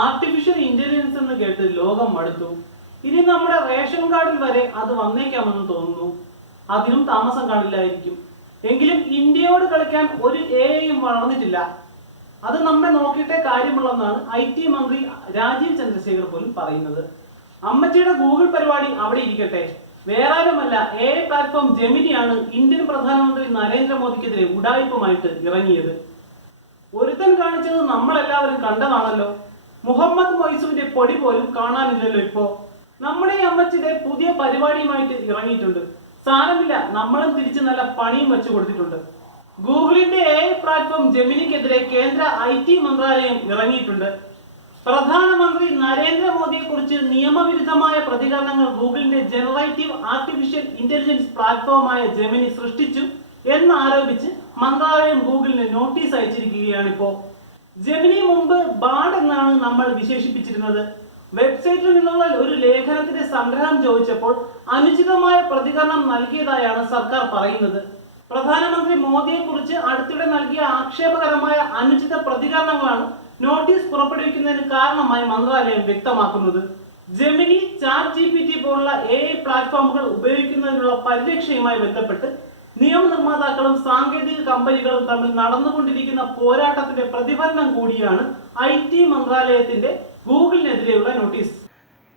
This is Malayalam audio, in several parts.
ആർട്ടിഫിഷ്യൽ ഇന്റലിജൻസ് എന്ന് കേട്ട് ലോകം മടുത്തു. ഇനി നമ്മുടെ റേഷൻ കാർഡിൽ വരെ അത് വന്നേക്കാമെന്ന് തോന്നുന്നു. അതിനും താമസം കാണില്ലായിരിക്കും. എങ്കിലും ഇന്ത്യയോട് കളിക്കാൻ ഒരു എഐയും വളർന്നിട്ടില്ല. അത് നമ്മെ നോക്കിയിട്ടേ കാര്യമുള്ളെന്നാണ് IT മന്ത്രി രാജീവ് ചന്ദ്രശേഖർ പോലും പറയുന്നത്. അമ്മച്ചിയുടെ ഗൂഗിൾ പരിപാടി അവിടെ ഇരിക്കട്ടെ. വേറാരുമല്ല, AI പ്ലാറ്റ്ഫോം ജെമിനിയാണ് ഇന്ത്യൻ പ്രധാനമന്ത്രി നരേന്ദ്രമോദിക്കെതിരെ ഉഡായിപ്പുമായിട്ട് ഇറങ്ങിയത്. ഒരുത്തൻ കാണിച്ചത് നമ്മളെല്ലാവരും കണ്ടതാണല്ലോ. മുഹമ്മദ് മൊയ്സുവിന്റെ പൊടി പോലും കാണാനില്ലല്ലോ ഇപ്പോ. നമ്മുടെ ഈ അമ്മച്ചിയുടെ പുതിയ പരിപാടിയുമായിട്ട് ഇറങ്ങിയിട്ടുണ്ട്. സാരമില്ല, നമ്മളും തിരിച്ച് നല്ല പണിയും വെച്ചു കൊടുത്തിട്ടുണ്ട്. ഗൂഗിളിന്റെ AI പ്ലാറ്റ്ഫോം ജെമിനിക്കെതിരെ കേന്ദ്ര IT മന്ത്രാലയം ഇറങ്ങിയിട്ടുണ്ട്. പ്രധാനമന്ത്രി നരേന്ദ്രമോദിയെ കുറിച്ച് നിയമവിരുദ്ധമായ പ്രതികരണങ്ങൾ ഗൂഗിളിന്റെ ജനറേറ്റീവ് ആർട്ടിഫിഷ്യൽ ഇന്റലിജൻസ് പ്ലാറ്റ്ഫോമായ ജെമിനി സൃഷ്ടിച്ചു എന്നാരോപിച്ച് മന്ത്രാലയം ഗൂഗിളിന് നോട്ടീസ് അയച്ചിരിക്കുകയാണിപ്പോ. ജെമിനി മുമ്പ് ബാഡ് എന്നാണ് നമ്മൾ വിശേഷിപ്പിച്ചിരുന്നത്. വെബ്സൈറ്റിൽ നിന്നുള്ള ഒരു ലേഖനത്തിന്റെ സംഗ്രഹം ചോദിച്ചപ്പോൾ അനുചിതമായ പ്രതികരണം നൽകിയതായാണ് സർക്കാർ പറയുന്നത്. പ്രധാനമന്ത്രി മോദിയെ കുറിച്ച് അടുത്തിടെ നൽകിയ ആക്ഷേപകരമായ അനുചിത പ്രതികരണങ്ങളാണ് നോട്ടീസ് പുറപ്പെടുവിക്കുന്നതിന് കാരണമായി മന്ത്രാലയം വ്യക്തമാക്കുന്നത്. ജെമിനി, ചാറ്റ് GPT പോലുള്ള AI പ്ലാറ്റ്ഫോമുകൾ ഉപയോഗിക്കുന്നതിനുള്ള പരിരക്ഷയുമായി ബന്ധപ്പെട്ട് നിയമനിർമ്മാതാക്കളും സാങ്കേതിക കമ്പനികളും തമ്മിൽ നടന്നുകൊണ്ടിരിക്കുന്ന പോരാട്ടത്തിന്റെ പ്രതിഫലനം കൂടിയാണ് IT മന്ത്രാലയത്തിന്റെ ഗൂഗിളിനെതിരെയുള്ള നോട്ടീസ്.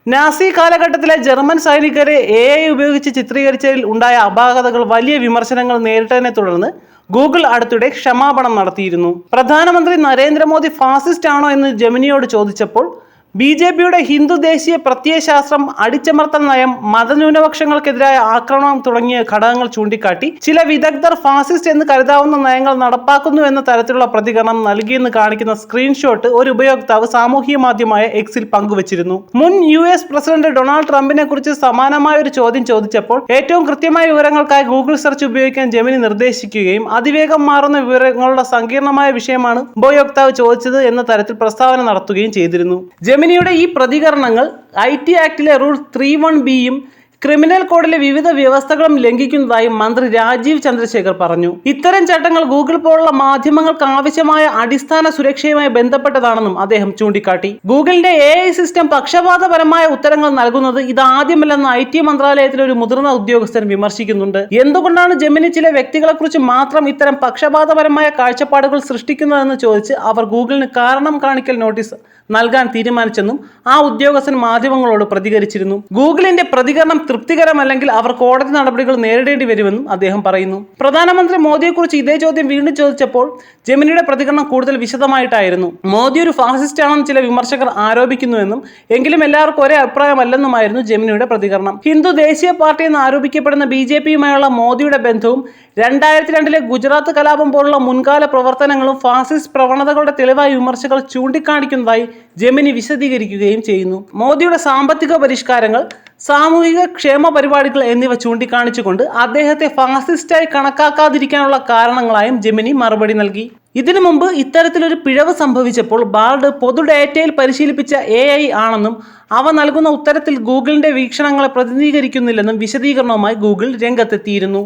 നാസി കാലഘട്ടത്തിലെ ജർമ്മൻ സൈനികരെ AI ഉപയോഗിച്ച് ചിത്രീകരിച്ചതിൽ ഉണ്ടായ അപാകതകൾ വലിയ വിമർശനങ്ങൾ നേരിട്ടതിനെ തുടർന്ന് ഗൂഗിൾ അടുത്തിടെ ക്ഷമാപണം നടത്തിയിരുന്നു. പ്രധാനമന്ത്രി നരേന്ദ്രമോദി ഫാസിസ്റ്റ് ആണോ എന്ന് ജെമിനിയോട് ചോദിച്ചപ്പോൾ BJPയുടെ ഹിന്ദു ദേശീയ പ്രത്യയശാസ്ത്രം, അടിച്ചമർത്തൽ നയം, മതന്യൂനപക്ഷങ്ങൾക്കെതിരായ ആക്രമണം തുടങ്ങിയ ഘടകങ്ങൾ ചൂണ്ടിക്കാട്ടി ചില വിദഗ്ധർ ഫാസിസ്റ്റ് എന്ന് കരുതാവുന്ന നയങ്ങൾ നടപ്പാക്കുന്നു എന്ന തരത്തിലുള്ള പ്രതികരണം നൽകിയെന്ന് കാണിക്കുന്ന സ്ക്രീൻഷോട്ട് ഒരു ഉപയോക്താവ് സാമൂഹ്യ മാധ്യമമായ Xൽ പങ്കുവച്ചിരുന്നു. മുൻ US പ്രസിഡന്റ് ഡൊണാൾഡ് ട്രംപിനെ കുറിച്ച് സമാനമായ ഒരു ചോദ്യം ചോദിച്ചപ്പോൾ ഏറ്റവും കൃത്യമായ വിവരങ്ങൾക്കായി ഗൂഗിൾ സെർച്ച് ഉപയോഗിക്കാൻ ജെമിനി നിർദ്ദേശിക്കുകയും അതിവേഗം മാറുന്ന വിവരങ്ങളുടെ സങ്കീർണമായ വിഷയമാണ് ഉപയോക്താവ് ചോദിച്ചത് എന്ന തരത്തിൽ പ്രസ്താവന നടത്തുകയും ചെയ്തിരുന്നു. ജെമിനിയുടെ ഈ പ്രതികരണങ്ങൾ IT ആക്ടിലെ റൂൾ 31B-യും ക്രിമിനൽ കോഡിലെ വിവിധ വ്യവസ്ഥകളും ലംഘിക്കുന്നതായി മന്ത്രി രാജീവ് ചന്ദ്രശേഖർ പറഞ്ഞു. ഇത്തരം ചട്ടങ്ങൾ ഗൂഗിൾ പോലുള്ള മാധ്യമങ്ങൾക്ക് ആവശ്യമായ അടിസ്ഥാന സുരക്ഷയുമായി ബന്ധപ്പെട്ടതാണെന്നും അദ്ദേഹം ചൂണ്ടിക്കാട്ടി. ഗൂഗിളിന്റെ AI സിസ്റ്റം പക്ഷപാതപരമായ ഉത്തരങ്ങൾ നൽകുന്നത് ഇതാദ്യമല്ലെന്ന് IT മന്ത്രാലയത്തിലെ ഒരു മുതിർന്ന ഉദ്യോഗസ്ഥൻ വിമർശിക്കുന്നുണ്ട്. എന്തുകൊണ്ടാണ് ജെമിനി ചില വ്യക്തികളെക്കുറിച്ച് മാത്രം ഇത്തരം പക്ഷപാതപരമായ കാഴ്ചപ്പാടുകൾ സൃഷ്ടിക്കുന്നതെന്ന് ചോദിച്ച് അവർ ഗൂഗിളിന് കാരണം കാണിക്കൽ നോട്ടീസ് നൽകാൻ തീരുമാനിച്ചെന്നും ആ ഉദ്യോഗസ്ഥൻ മാധ്യമങ്ങളോട് പ്രതികരിച്ചിരുന്നു. ഗൂഗിളിന്റെ പ്രതികരണം തൃപ്തികരമല്ലെങ്കിൽ അവർ കോടതി നടപടികൾ നേരിടേണ്ടി വരുമെന്നും അദ്ദേഹം പറയുന്നു. പ്രധാനമന്ത്രി മോദിയെക്കുറിച്ച് ഇതേ ചോദ്യം വീണ്ടും ചോദിച്ചപ്പോൾ ജെമിനിയുടെ പ്രതികരണം കൂടുതൽ വിശദമായിട്ടായിരുന്നു. മോദി ഒരു ഫാസിസ്റ്റ് ആണെന്ന് ചില വിമർശകർ ആരോപിക്കുന്നുവെന്നും എങ്കിലും എല്ലാവർക്കും ഒരേ അഭിപ്രായമല്ലെന്നുമായിരുന്നു ജെമിനിയുടെ പ്രതികരണം. ഹിന്ദു ദേശീയ പാർട്ടി എന്ന് ആരോപിക്കപ്പെടുന്ന BJPയുമായുള്ള മോദിയുടെ ബന്ധവും 2002 ഗുജറാത്ത് കലാപം പോലുള്ള മുൻകാല പ്രവർത്തനങ്ങളും ഫാസിസ്റ്റ് പ്രവണതകളുടെ തെളിവായി വിമർശകർ ചൂണ്ടിക്കാണിക്കുന്നതായി ജെമിനി വിശദീകരിക്കുകയും ചെയ്യുന്നു. മോദിയുടെ സാമ്പത്തിക പരിഷ്കാരങ്ങൾ, സാമൂഹിക ക്ഷേമ പരിപാടികൾ എന്നിവ ചൂണ്ടിക്കാണിച്ചുകൊണ്ട് അദ്ദേഹത്തെ ഫാസിസ്റ്റായി കണക്കാക്കാതിരിക്കാനുള്ള കാരണങ്ങളായും ജെമിനി മറുപടി നൽകി. ഇതിനു മുമ്പ് ഇത്തരത്തിലൊരു പിഴവ് സംഭവിച്ചപ്പോൾ ബാർഡ് പൊതു ഡേറ്റയിൽ പരിശീലിപ്പിച്ച AI ആണെന്നും അവ നൽകുന്ന ഉത്തരത്തിൽ ഗൂഗിളിന്റെ വീക്ഷണങ്ങളെ പ്രതിനിധീകരിക്കുന്നില്ലെന്നും വിശദീകരണവുമായി ഗൂഗിൾ രംഗത്തെത്തിയിരുന്നു.